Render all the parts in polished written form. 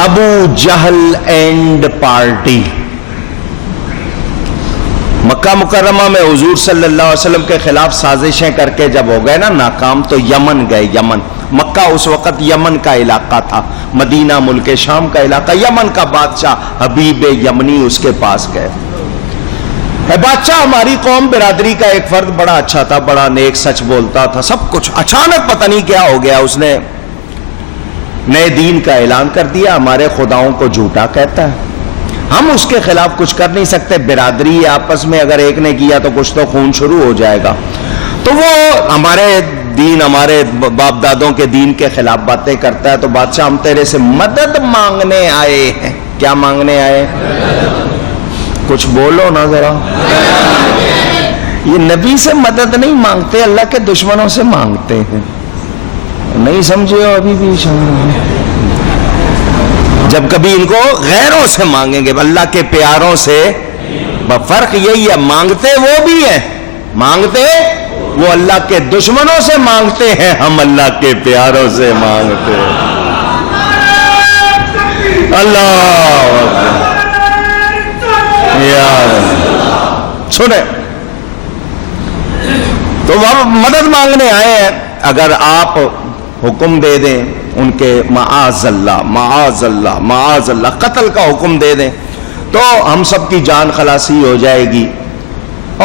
Abu Jahl and party. مکہ مکرمہ میں حضور صلی اللہ علیہ وسلم کے خلاف سازشیں کر کے جب ہو گئے نا ناکام, تو یمن گئے. یمن, مکہ اس وقت یمن کا علاقہ تھا, مدینہ ملک شام کا علاقہ. یمن کا بادشاہ حبیب یمنی اس کے پاس گئے. بادشاہ ہماری قوم برادری کا ایک فرد بڑا اچھا تھا, بڑا نیک, سچ بولتا تھا, سب کچھ. اچانک پتہ نہیں کیا ہو گیا, اس نے نئے دین کا اعلان کر دیا, ہمارے خداؤں کو جھوٹا کہتا ہے, ہم اس کے خلاف کچھ کر نہیں سکتے. برادری آپس میں اگر ایک نے کیا تو کچھ تو خون شروع ہو جائے گا. تو وہ ہمارے دین, ہمارے باپ دادوں کے دین کے خلاف باتیں کرتا ہے. تو بادشاہ ہم تیرے سے مدد مانگنے آئے ہیں. کیا مانگنے آئے؟ کچھ بولو نا ذرا. یہ نبی سے مدد نہیں مانگتے, اللہ کے دشمنوں سے مانگتے ہیں. نہیں سمجھے ہو ابھی بھی؟ جب کبھی ان کو غیروں سے مانگیں گے, اللہ کے پیاروں سے. فرق یہی ہے, مانگتے وہ بھی ہیں, مانگتے وہ اللہ کے دشمنوں سے مانگتے ہیں, ہم اللہ کے پیاروں سے مانگتے ہیں. اللہ سنیں, تو وہ مدد مانگنے آئے ہیں. اگر آپ حکم دے دیں ان کے معاذ اللہ معاذ اللہ معاذ اللہ قتل کا حکم دے دیں تو ہم سب کی جان خلاصی ہو جائے گی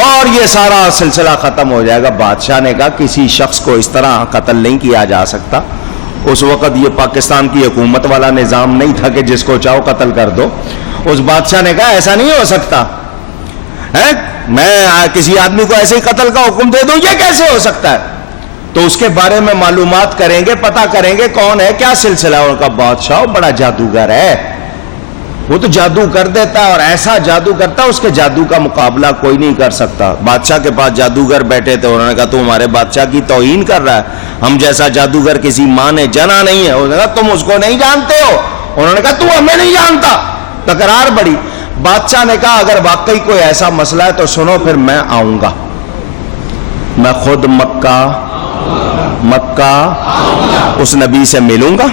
اور یہ سارا سلسلہ ختم ہو جائے گا. بادشاہ نے کہا کسی شخص کو اس طرح قتل نہیں کیا جا سکتا. اس وقت یہ پاکستان کی حکومت والا نظام نہیں تھا کہ جس کو چاہو قتل کر دو. اس بادشاہ نے کہا ایسا نہیں ہو سکتا ہے, میں کسی آدمی کو ایسے ہی قتل کا حکم دے دوں, یہ کیسے ہو سکتا ہے؟ تو اس کے بارے میں معلومات کریں گے, پتہ کریں گے کون ہے, کیا سلسلہ ہے. ان کا بادشاہ بڑا جادوگر ہے, وہ تو جادو کر دیتا ہے اور ایسا جادو کرتا ہے اس کے جادو کا مقابلہ کوئی نہیں کر سکتا. بادشاہ کے پاس جادوگر بیٹھے تھے, انہوں نے کہا تو ہمارے بادشاہ کی توہین کر رہا ہے, ہم جیسا جادوگر کسی ماں نے جنا نہیں ہے. انہوں نے کہا تم اس کو نہیں جانتے ہو. انہوں نے کہا تو ہمیں نہیں جانتا. تکرار بڑی. بادشاہ نے کہا اگر واقعی کوئی ایسا مسئلہ ہے تو سنو, پھر میں آؤں گا, میں خود مکہ اس نبی سے ملوں گا,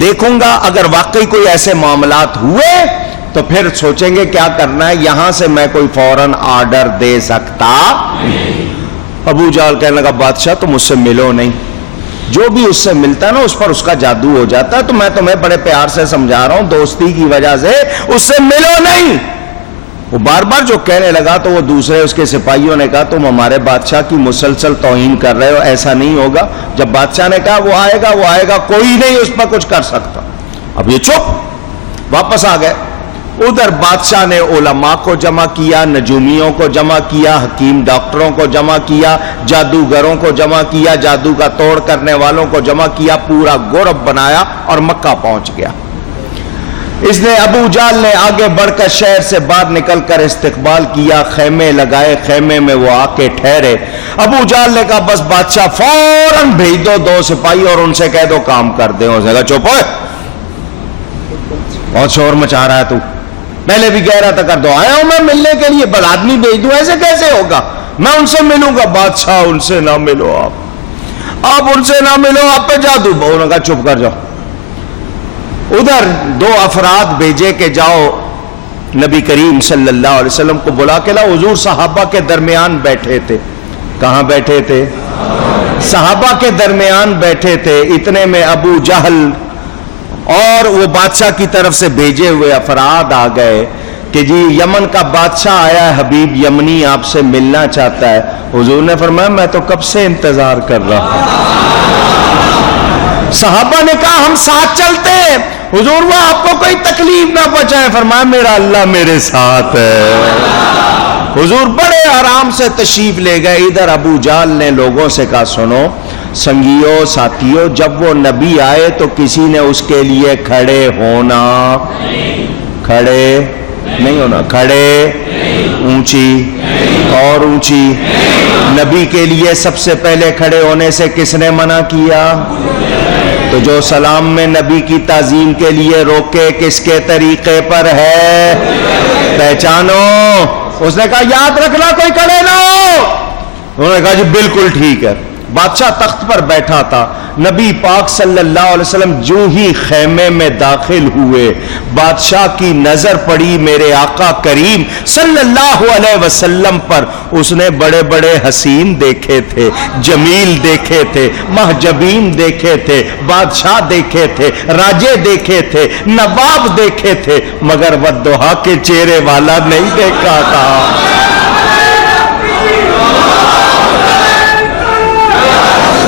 دیکھوں گا. اگر واقعی کوئی ایسے معاملات ہوئے تو پھر سوچیں گے کیا کرنا ہے. یہاں سے میں کوئی فوراً آرڈر دے سکتا. ابو جہل کہنے لگا بادشاہ تم اس سے ملو نہیں, جو بھی اس سے ملتا ہے نا اس پر اس کا جادو ہو جاتا ہے. تو میں تمہیں بڑے پیار سے سمجھا رہا ہوں, دوستی کی وجہ سے اس سے ملو نہیں. وہ بار بار جو کہنے لگا تو وہ دوسرے اس کے سپاہیوں نے کہا تم ہمارے بادشاہ کی مسلسل توہین کر رہے ہو, ایسا نہیں ہوگا. جب بادشاہ نے کہا وہ آئے گا, کوئی نہیں اس پر کچھ کر سکتا. اب یہ چپ واپس آ گئے. ادھر بادشاہ نے علماء کو جمع کیا, نجومیوں کو جمع کیا, حکیم ڈاکٹروں کو جمع کیا, جادوگروں کو جمع کیا, جادو کا توڑ کرنے والوں کو جمع کیا, پورا گروپ بنایا اور مکہ پہنچ گیا. اس نے ابو جہل نے آگے بڑھ کر شہر سے باہر نکل کر استقبال کیا, خیمے لگائے, خیمے میں وہ آ کے ٹھہرے. ابو جہل نے کہا بس بادشاہ فوراً بھیج دو 2 سپاہی اور ان سے کہہ دو کام کر دیں. اس نے کہا چپ ہوئے, بہت شور مچا رہا ہے تو, پہلے بھی کہہ رہا تھا کر دو. آیا ہوں میں ملنے کے لیے, بس آدمی بھیج دوں, ایسے کیسے ہوگا, میں ان سے ملوں گا. بادشاہ ان سے نہ ملو, آپ ان سے نہ ملو, آپ پہ جادو. انہوں نے کہا چپ کر جاؤ. ادھر 2 افراد بھیجے کہ جاؤ نبی کریم صلی اللہ علیہ وسلم کو بلا کے لاؤ. حضور صحابہ کے درمیان بیٹھے تھے. کہاں بیٹھے تھے؟ صحابہ کے درمیان بیٹھے تھے. اتنے میں ابو جہل اور وہ بادشاہ کی طرف سے بھیجے ہوئے افراد آ گئے کہ جی یمن کا بادشاہ آیا ہے, حبیب یمنی آپ سے ملنا چاہتا ہے. حضور نے فرمایا میں تو کب سے انتظار کر رہا ہوں. صحابہ نے کہا ہم ساتھ چلتے ہیں. حضور وہ آپ کو کوئی تکلیف نہ پہنچائے. فرمایا میرا اللہ میرے ساتھ ہے. حضور بڑے آرام سے تشریف لے گئے. ادھر ابو جہل نے لوگوں سے کہا سنو سنگیو ساتھیو, جب وہ نبی آئے تو کسی نے اس کے لیے کھڑے ہونا, کھڑے نہیں ہونا, کھڑے اونچی اور اونچی. نبی کے لیے سب سے پہلے کھڑے ہونے سے کس نے منع کیا؟ تو جو سلام میں نبی کی تعظیم کے لیے روکے کس کے طریقے پر ہے؟ پہچانو. اس نے کہا یاد رکھنا کوئی کھڑے نہ ہو. انہوں نے کہا جی بالکل ٹھیک ہے. بادشاہ تخت پر بیٹھا تھا. نبی پاک صلی اللہ علیہ وسلم جو ہی خیمے میں داخل ہوئے, بادشاہ کی نظر پڑی میرے آقا کریم صلی اللہ علیہ وسلم پر. اس نے بڑے بڑے حسین دیکھے تھے, جمیل دیکھے تھے, محجبین دیکھے تھے, بادشاہ دیکھے تھے, راجے دیکھے تھے, نواب دیکھے تھے, مگر والضحیٰ کے چہرے والا نہیں دیکھا تھا.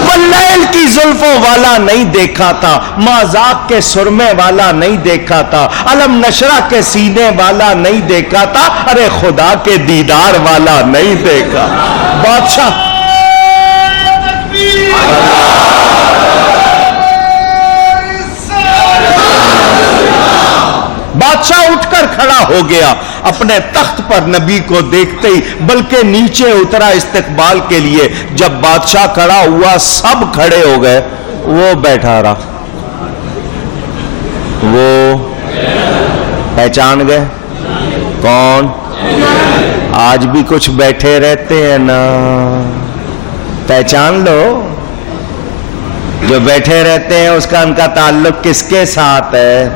واللیل کی زلفوں والا نہیں دیکھا تھا, مازاق کے سرمے والا نہیں دیکھا تھا, علم نشرہ کے سینے والا نہیں دیکھا تھا, ارے خدا کے دیدار والا نہیں دیکھا. بادشاہ اٹھ کر کھڑا ہو گیا اپنے تخت پر, نبی کو دیکھتے ہی بلکہ نیچے اترا استقبال کے لیے. جب بادشاہ کھڑا ہوا سب کھڑے ہو گئے, وہ بیٹھا رہا. وہ پہچان گئے کون؟ آج بھی کچھ بیٹھے رہتے ہیں نا, پہچان لو. جو بیٹھے رہتے ہیں اس کا ان کا تعلق کس کے ساتھ ہے؟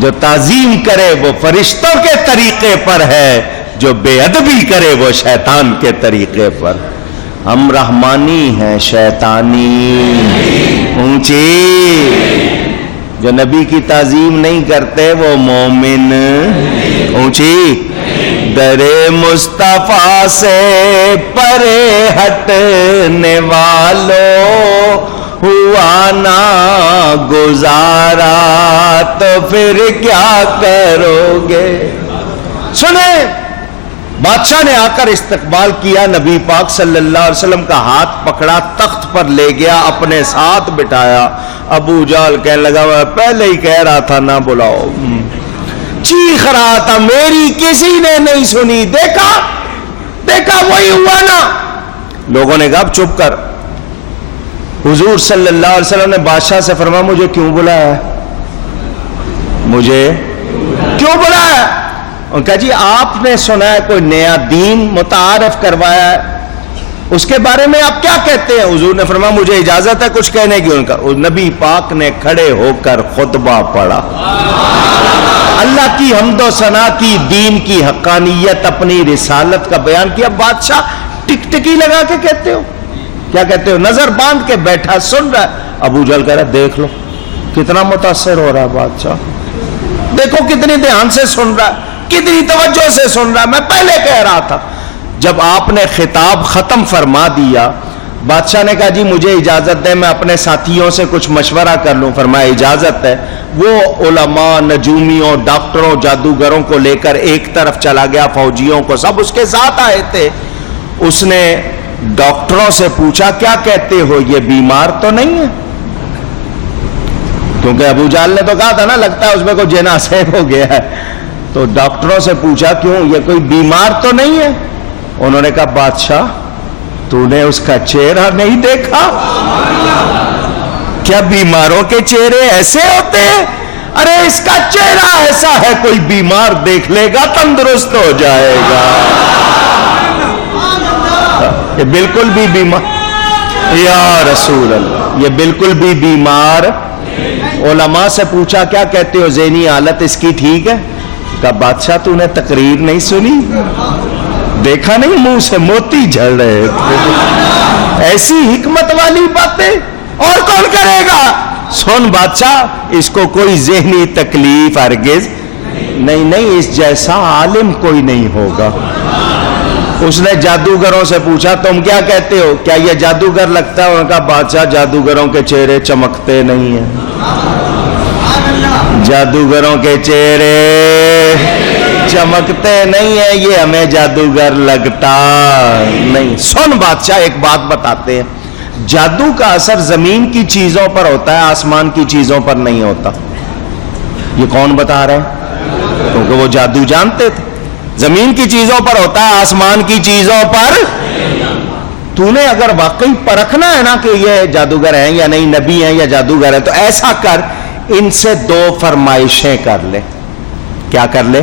جو تعظیم کرے وہ فرشتوں کے طریقے پر ہے, جو بے ادبی کرے وہ شیطان کے طریقے پر. ہم رحمانی ہیں شیطانی اونچی. جو نبی کی تعظیم نہیں کرتے وہ مومن اونچی. در مصطفیٰ سے پرے ہٹنے والوں ہوا نا گزارا تو پھر کیا کرو گے. سنیں, بادشاہ نے آ کر استقبال کیا, نبی پاک صلی اللہ علیہ وسلم کا ہاتھ پکڑا, تخت پر لے گیا, اپنے ساتھ بٹھایا. ابو جہل کہنے لگا پہلے ہی کہہ رہا تھا نہ بلاؤ. چیخ رہا تھا میری کسی نے نہیں سنی. دیکھا وہی ہوا نا. لوگوں نے کہا اب چپ کر. حضور صلی اللہ علیہ وسلم نے بادشاہ سے فرمایا مجھے کیوں بلایا ہے؟ مجھے کیوں بلایا ہے؟ ان کہا جی آپ نے سنا ہے کوئی نیا دین متعارف کروایا ہے, اس کے بارے میں آپ کیا کہتے ہیں؟ حضور نے فرمایا مجھے اجازت ہے کچھ کہنے کی. ان کا نبی پاک نے کھڑے ہو کر خطبہ پڑھا, اللہ کی حمد و ثنا کی, دین کی حقانیت, اپنی رسالت کا بیان کیا. بادشاہ ٹکٹکی لگا کے کہتے ہو, کیا کہتے ہو, نظر باندھ کے بیٹھا سن رہا ہے. ابو جہل کہہ رہا دیکھ لو کتنا متاثر ہو رہا ہے بادشاہ, دیکھو کتنی دھیان سے سن رہا ہے, کتنی توجہ سے سن رہا ہے. میں پہلے کہہ رہا تھا. جب آپ نے خطاب ختم فرما دیا, بادشاہ نے کہا جی مجھے اجازت دے میں اپنے ساتھیوں سے کچھ مشورہ کر لوں. فرمایا اجازت ہے. وہ علماء, نجومیوں, ڈاکٹروں, جادوگروں کو لے کر ایک طرف چلا گیا, فوجیوں کو سب اس کے ساتھ آئے تھے. اس نے ڈاکٹروں سے پوچھا کیا کہتے ہو, یہ بیمار تو نہیں ہے؟ کیونکہ ابو جہل نے تو کہا تھا نا لگتا ہے اس میں کوئی جنا سیب ہو گیا ہے. تو ڈاکٹروں سے پوچھا کیوں, یہ کوئی بیمار تو نہیں ہے؟ انہوں نے کہا بادشاہ تو نے اس کا چہرہ نہیں دیکھا؟ کیا بیماروں کے چہرے ایسے ہوتے ہیں؟ ارے اس کا چہرہ ایسا ہے کوئی بیمار دیکھ لے گا تندرست ہو جائے گا. یہ بالکل بھی بیمار, یا رسول اللہ, یہ بالکل بھی بیمار. علماء سے پوچھا کیا کہتے ہو, ذہنی حالت اس کی ٹھیک ہے؟ کہا بادشاہ تو نے تقریر نہیں سنی, دیکھا نہیں منہ سے موتی جھڑ رہے تھے. ایسی حکمت والی باتیں اور کون کرے گا؟ سن بادشاہ اس کو کوئی ذہنی تکلیف ہرگز نہیں, اس جیسا عالم کوئی نہیں ہوگا. اس نے جادوگروں سے پوچھا تم کیا کہتے ہو, کیا یہ جادوگر لگتا ہے؟ انہوں نے کہا بادشاہ جادوگروں کے چہرے چمکتے نہیں ہیں, جادوگروں کے چہرے چمکتے نہیں ہیں, یہ ہمیں جادوگر لگتا نہیں. سن بادشاہ ایک بات بتاتے ہیں, جادو کا اثر زمین کی چیزوں پر ہوتا ہے, آسمان کی چیزوں پر نہیں ہوتا. یہ کون بتا رہے ہیں؟ کیونکہ وہ جادو جانتے تھے. زمین کی چیزوں پر ہوتا ہے, آسمان کی چیزوں پر. تو نے اگر واقعی پرکھنا ہے نا کہ یہ جادوگر ہیں یا نہیں, نبی ہیں یا جادوگر ہیں, تو ایسا کر ان سے 2 فرمائشیں کر لے. کیا کر لے؟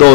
2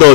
2